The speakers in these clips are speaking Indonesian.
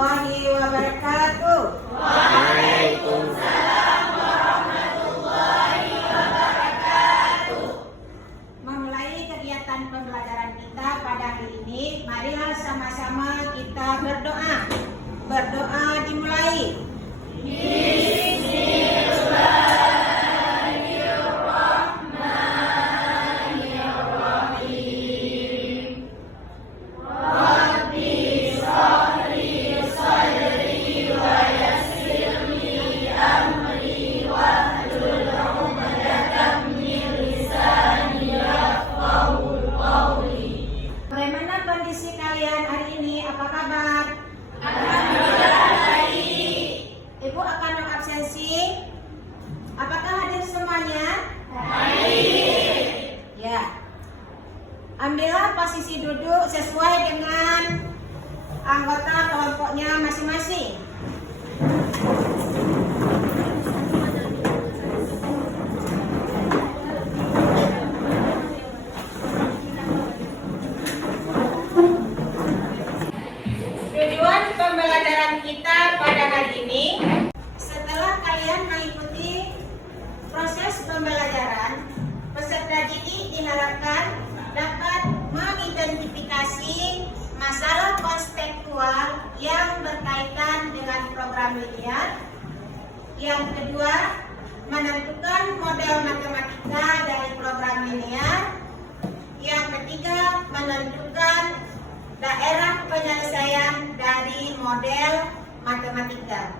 warahmatullahi wabarakatuh. Waalaikumsalam warahmatullahi wabarakatuh. Memulai kegiatan pembelajaran kita pada hari ini, marilah sama-sama kita berdoa. Berdoa dimulai. Bagaimana kondisi kalian hari ini? Apa kabar? Ibu akan absensi. Apakah hadir semuanya? Ya. Ambillah posisi duduk sesuai dengan anggota kelompoknya masing-masing. Tujuan pembelajaran kita pada hari ini, setelah kalian mengikuti proses pembelajaran, peserta didik diharapkan dapat mengidentifikasi masalah konseptual yang berkaitan dengan program linear. Yang kedua, menentukan model matematika dari program linear. Yang ketiga, menentukan daerah penyelesaian dari model matematika.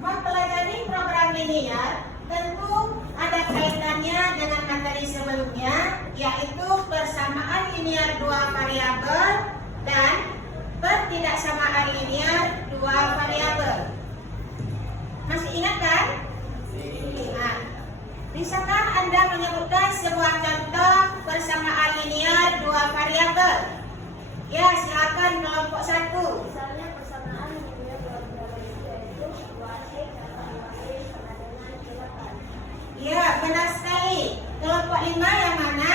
Mempelajari program linear tentu ada kaitannya dengan materi sebelumnya, yaitu persamaan linear dua variabel dan pertidaksamaan linear dua variabel. Masih ingat kan? Nah, bisakah Anda menyebutkan sebuah contoh persamaan linear dua variabel? Ya, silakan kelompok 1. Misalnya persamaan linear dua variabel itu yaitu 2x tambah 5x sama dengan 8. Ya, benar sekali. Kelompok 5 yang mana?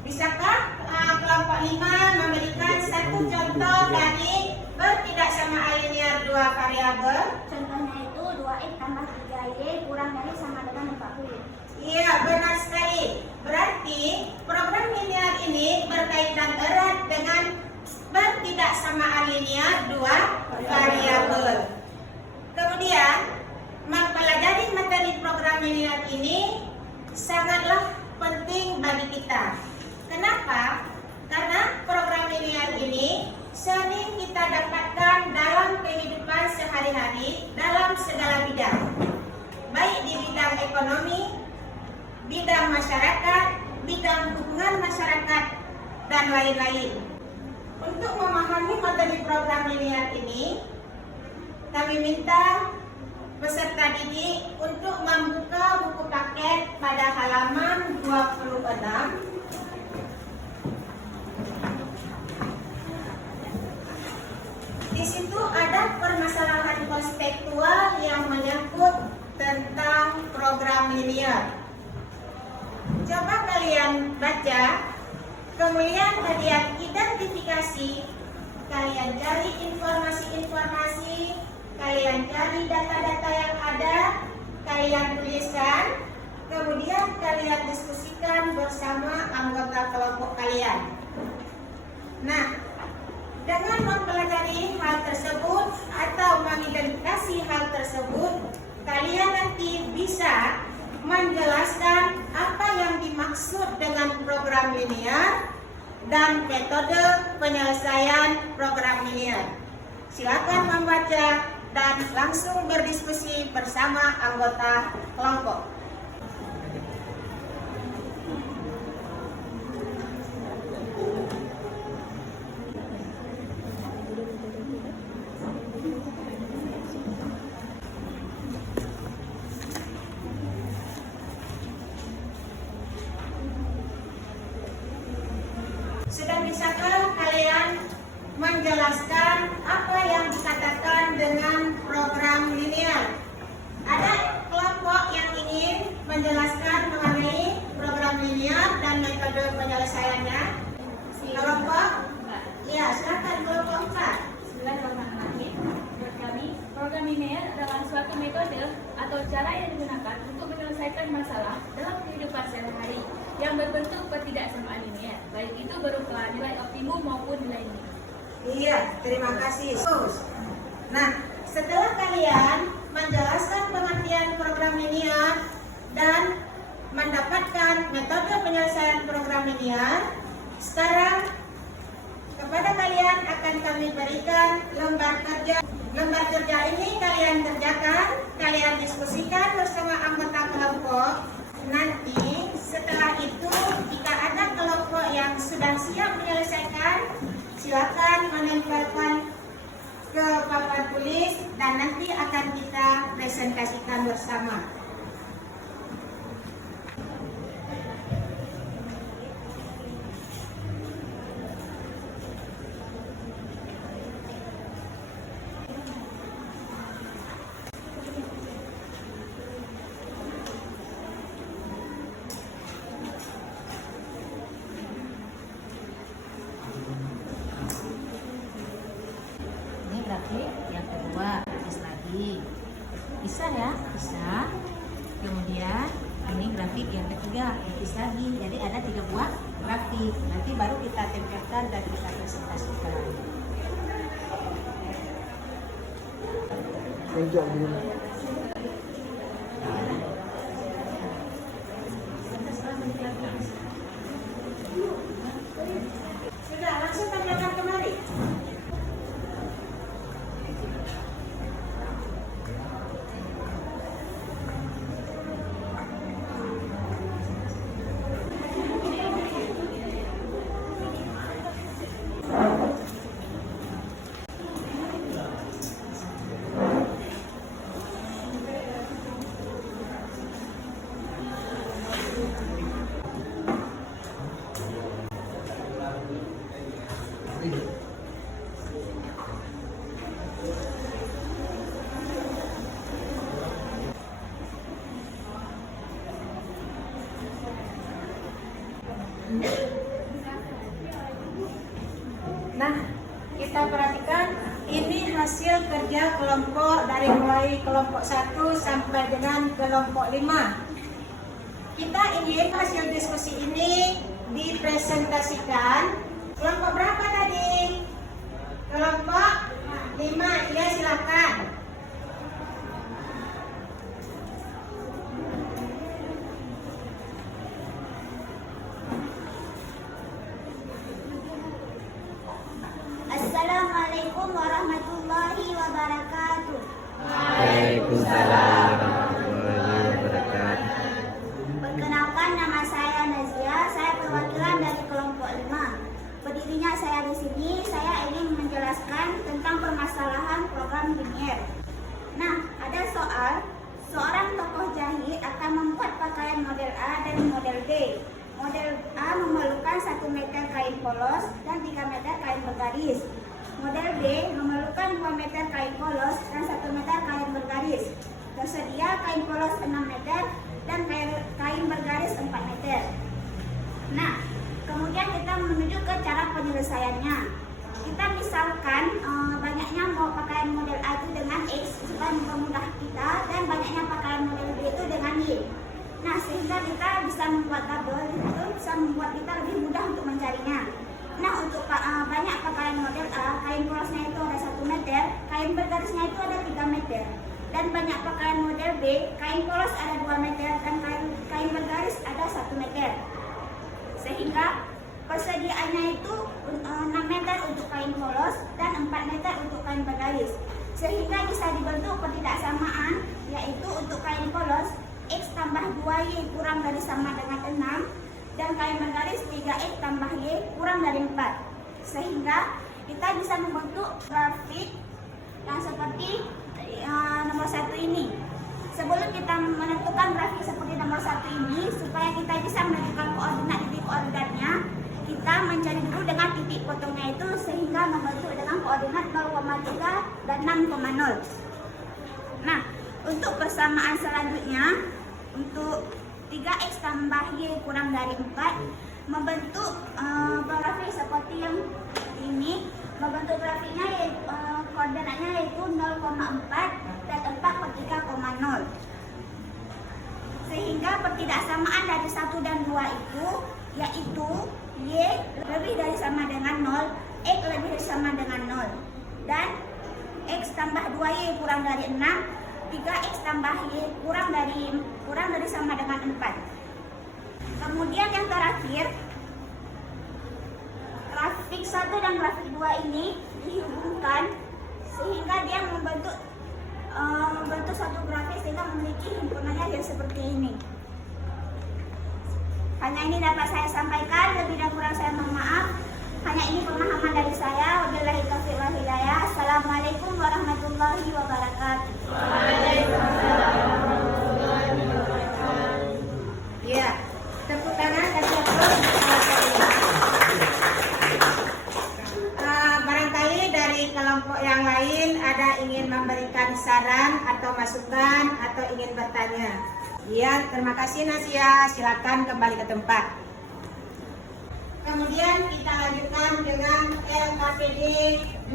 Bisakah kelompok 5 memberikan satu contoh dari pertidaksamaan linear dua variabel? Contohnya itu 2x tambah 3y kurang dari sama dengan 40. Iya, benar sekali. Berarti program linear ini berkaitan erat dengan pertidaksamaan linear dua variabel. Kemudian, mempelajari materi program linear ini sangatlah penting bagi kita. Kenapa? Karena program linear ini sering kita dapatkan dalam kehidupan sehari-hari dalam segala bidang, baik di bidang ekonomi, bidang masyarakat, bidang hubungan masyarakat, dan lain-lain. Untuk memahami materi program linear ini, kami minta peserta didik untuk membuka buku paket pada halaman 26. Di situ ada permasalahan konseptual yang menyangkut tentang program linear. Coba kalian baca, kemudian kalian identifikasi, kalian cari informasi-informasi, kalian cari data-data yang ada, kalian tuliskan, kemudian kalian diskusikan bersama anggota kelompok kalian. Nah, dengan mempelajari hal tersebut atau mengidentifikasi hal tersebut, kalian nanti bisa menjelaskan apa yang dimaksud dengan program linear dan metode penyelesaian program linear. Silakan membaca dan langsung berdiskusi bersama anggota kelompok. Sudah bisakah kalian menjelaskan apa yang dikatakan dengan program linear? Ada kelompok yang ingin menjelaskan mengenai program linear dan metode penyelesaiannya? Kelompok? Ya, silakan kelompok 4. yang berbentuk ketidaksamaan linear, baik itu berupa nilai optimum maupun nilai minimum. Iya, terima kasih. Nah, setelah kalian menjelaskan pengertian program linear dan mendapatkan metode penyelesaian program linear, sekarang kepada kalian akan kami berikan lembar kerja. Lembar kerja ini kalian kerjakan, kalian diskusikan bersama anggota kelompok. Nanti setelah itu, jika ada kelompok yang sudah siap menyelesaikan, silakan menempelkan ke papan tulis dan nanti akan kita presentasikan bersama. Ini grafik yang kedua, tulis lagi. Bisa ya? Bisa. Kemudian ini grafik yang ketiga, tulis lagi. Jadi ada 3 buah grafik. Nanti baru kita tempelkan dan kita presentasikan. Sudah, langsung tampilkan kembali. Nah, kita perhatikan ini hasil kerja kelompok dari mulai kelompok 1 sampai dengan kelompok 5. Kita ingin hasil diskusi ini dipresentasikan. Kelompok berapa tadi? Kelompok 5. Ya, silakan. Assalamualaikum warahmatullahi wabarakatuh. Waalaikumsalam warahmatullahi wabarakatuh. Perkenalkan, nama saya Nazia. Saya perwakilan dari kelompok 5. Berdirinya saya di sini, saya ingin menjelaskan tentang permasalahan program linear. Nah, ada soal, seorang tokoh jahit akan membuat pakaian model A dan model B. Model A memerlukan 1 meter kain polos dan 3 meter kain bergaris. Model B memerlukan 2 meter kain polos dan 1 meter kain bergaris. Tersedia kain polos 6 meter dan kain bergaris 4 meter. Nah, kemudian kita menuju ke cara penyelesaiannya. Kita misalkan banyaknya mau pakaian model A itu dengan X supaya mempermudah kita, dan banyaknya pakaian model B itu dengan Y. Nah, sehingga kita bisa membuat tabel, itu bisa membuat kita lebih mudah untuk mencarinya. Nah, untuk banyak pakaian model A, kain polosnya itu ada 1 meter, kain bergarisnya itu ada 3 meter. Dan banyak pakaian model B, kain polos ada 2 meter dan kain bergaris ada 1 meter. Sehingga persediaannya itu 6 meter untuk kain polos dan 4 meter untuk kain bergaris. Sehingga bisa dibentuk ketidaksamaan, yaitu untuk kain polos X tambah 2Y kurang dari sama dengan 6, dan kain bergaris 3X tambah Y kurang dari 4. Sehingga kita bisa membentuk grafik yang seperti nomor 1 ini. Sebelum kita menentukan grafik seperti nomor 1 ini, supaya kita bisa menentukan koordinat titik koordinatnya, kita mencari dulu dengan titik potongnya itu, sehingga membentuk dengan koordinat 0,3 dan 6,0. Nah, untuk persamaan selanjutnya, untuk 3X tambah Y kurang dari 4, membentuk grafik seperti yang ini. Membentuk grafiknya koordinatnya yaitu 0,4 dan 4 per 3,0. Sehingga pertidaksamaan dari 1 dan 2 itu yaitu Y lebih dari sama dengan 0, X lebih dari sama dengan 0. Dan X tambah 2Y kurang dari 6, 3X tambah Y kurang dari sama dengan 4. Kemudian yang terakhir, grafik 1 dan grafik 2 ini dihubungkan sehingga dia membentuk satu grafik sehingga memiliki himpunannya yang seperti ini. Hanya ini dapat saya sampaikan, lebih dan kurang saya mohon maaf. Hanya ini pemahaman dari saya. Wabillahi taufiq wal hidayah. Assalamualaikum warahmatullahi wabarakatuh. Ya, tepuk tangan dan aplaus. Barangkali dari kelompok yang lain ada ingin memberikan saran atau masukan atau ingin bertanya. Ya, terima kasih Nazia. Silakan kembali ke tempat. Kemudian kita lanjutkan dengan LKPD 2.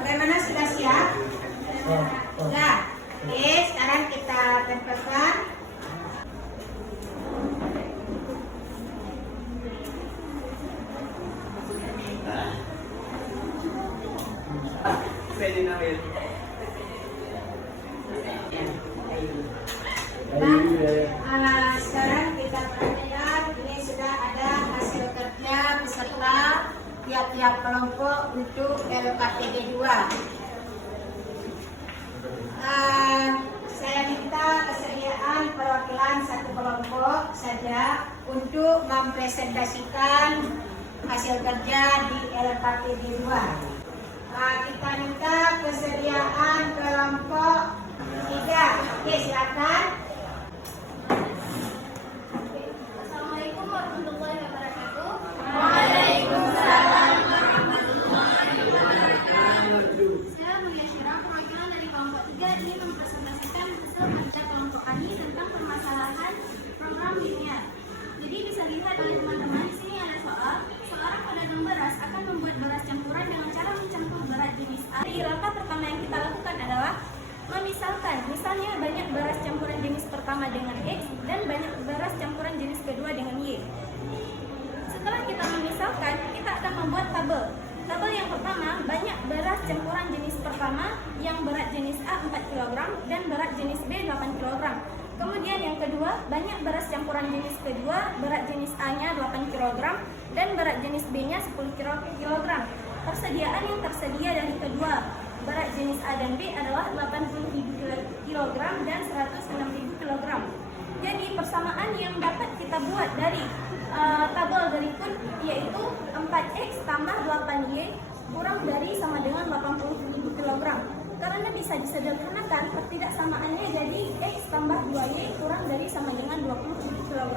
Bagaimana, sudah siap? Ya. Oke, sekarang kita tempelkan. Sekarang kita perhatikan, ini sudah ada hasil kerja peserta tiap-tiap kelompok untuk LKPD 2. Saya minta kesediaan perwakilan satu kelompok saja untuk mempresentasikan hasil kerja di LKPD 2. Kita minta kesediaan kelompok 3. Oke, silakan. Assalamualaikum warahmatullahi wabarakatuh. Waalaikumsalam. Saya Mulia Syirah, perwakilan dari kelompok 3 ini mempresentasikan hasil kerja kelompok kami tentang permasalahan program linear. Jadi bisa dilihat oleh teman-teman di sini ada soal. Seorang pedagang beras akan membuat beras campuran dengan cara mencampur beras jenis A. Jadi langkah pertama yang kita lakukan adalah memisalkan. Misalnya banyak beras campuran jenis pertama dengan X dan banyak beras campuran jenis kedua dengan Y. Setelah kita memisalkan, kita akan membuat tabel. Tabel yang pertama, banyak beras campuran jenis pertama yang berat jenis A 4 kg dan berat jenis B 8 kg. Kemudian yang kedua, banyak beras campuran jenis kedua, berat jenis A-nya 8 kg dan berat jenis B-nya 10 kg. Persediaan yang tersedia dari kedua berat jenis A dan B adalah 80.000 kg dan 106.000 kg. Jadi persamaan yang dapat kita buat dari tabel berikut yaitu 4X tambah 8Y kurang dari sama dengan 80.000 kg. Karena bisa disederhanakan, pertidaksamaannya jadi X tambah 2Y kurang dari sama dengan 20.000 kg.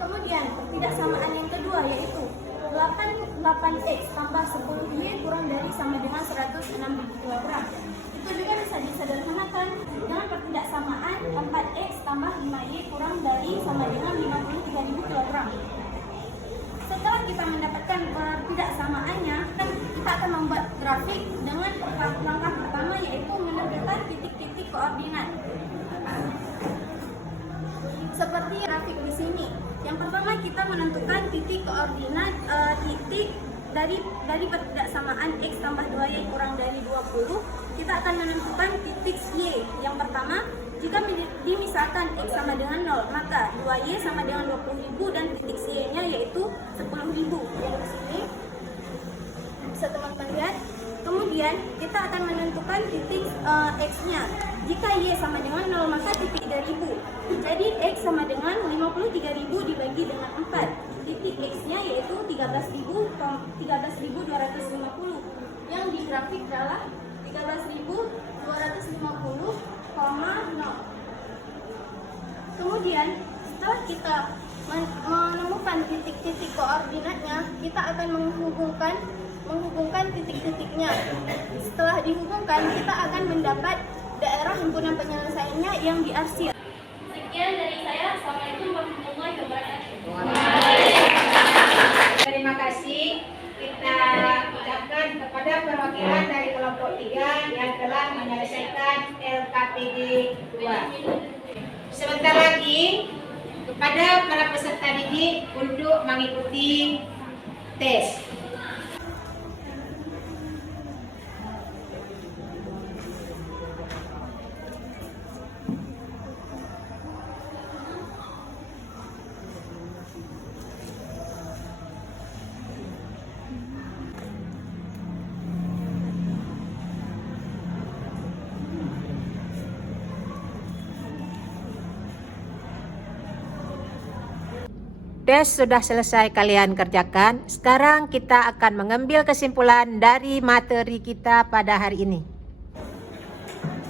Kemudian pertidaksamaan yang kedua yaitu 8X tambah 10Y kurang dari sama dengan 106.000 kg. Itu juga bisa disederhanakan dengan pertidaksamaan 4X tambah 5Y kurang dari sama dengan 53.000 kg. Setelah kita mendapatkan pertidaksamaannya, kita akan membuat grafik dengan langkah pertama yaitu menentukan titik-titik koordinat. Seperti grafik di sini. Yang pertama kita menentukan titik koordinat titik dari pertidaksamaan X tambah 2Y kurang dari 20. Kita akan menentukan titik Y. Yang pertama, jika dimisalkan X sama dengan 0, maka 2Y sama dengan 20.000 dan titik Y-nya yaitu 10.000. Yang di sini bisa teman-teman lihat. Kemudian kita akan menentukan titik X-nya. Jika Y sama dengan 0, maka titik 3.000. Jadi X sama dengan 53.000 dibagi dengan 4. Titik X-nya yaitu 13.250. Yang di grafik adalah 13.250,0. Kemudian setelah kita menemukan titik-titik koordinatnya, kita akan menghubungkan menghubungkan titik-titiknya. Setelah dihubungkan, kita akan mendapat daerah himpunan penyelesaiannya yang diarsir. Sekian dari saya. Assalamualaikum warahmatullahi wabarakatuh. Terima kasih kita ucapkan kepada perwakilan dari kelompok 3 yang telah menyelesaikan LKPD 2. Sebentar lagi kepada para peserta didik untuk mengikuti tes. Tes sudah selesai kalian kerjakan. Sekarang kita akan mengambil kesimpulan dari materi kita pada hari ini.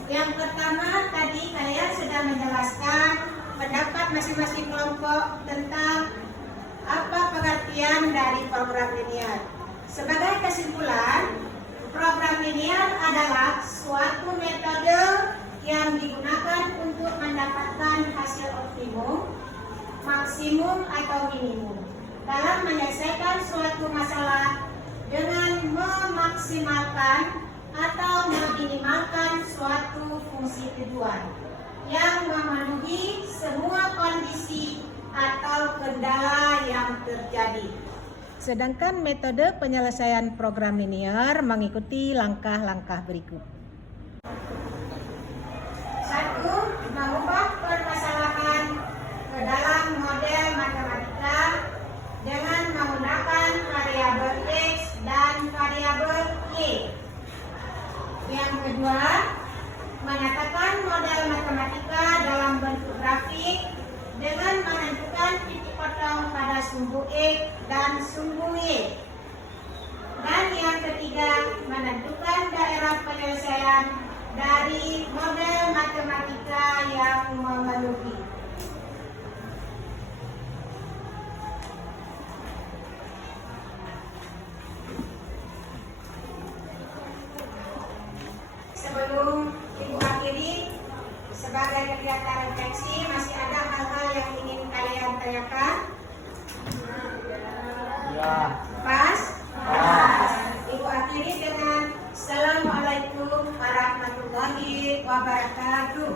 Yang pertama, tadi kalian sudah menjelaskan pendapat masing-masing kelompok tentang apa pengertian dari program linear. Sebagai kesimpulan, program linear adalah suatu metode yang digunakan untuk mendapatkan hasil optimum, maksimum atau minimum dalam menyelesaikan suatu masalah dengan memaksimalkan atau meminimalkan suatu fungsi tujuan yang memenuhi semua kondisi atau kendala yang terjadi. Sedangkan metode penyelesaian program linear mengikuti langkah-langkah berikut. 1. Mengubah permasalahan ke dalam model matematika dengan menggunakan variabel X dan variabel Y. Yang kedua, menetapkan model matematika dalam bentuk grafik dengan menentukan titik potong pada sumbu X dan sumbu Y. Dan yang ketiga, menentukan daerah penyelesaian dari model matematika yang memenuhi. Sebelum Ibu akhiri, sebagai kegiatan refleksi, masih ada hal-hal yang ingin kalian tanyakan? Ya. Pas? Pas. Ibu akhiri dengan Assalamualaikum warahmatullahi wabarakatuh.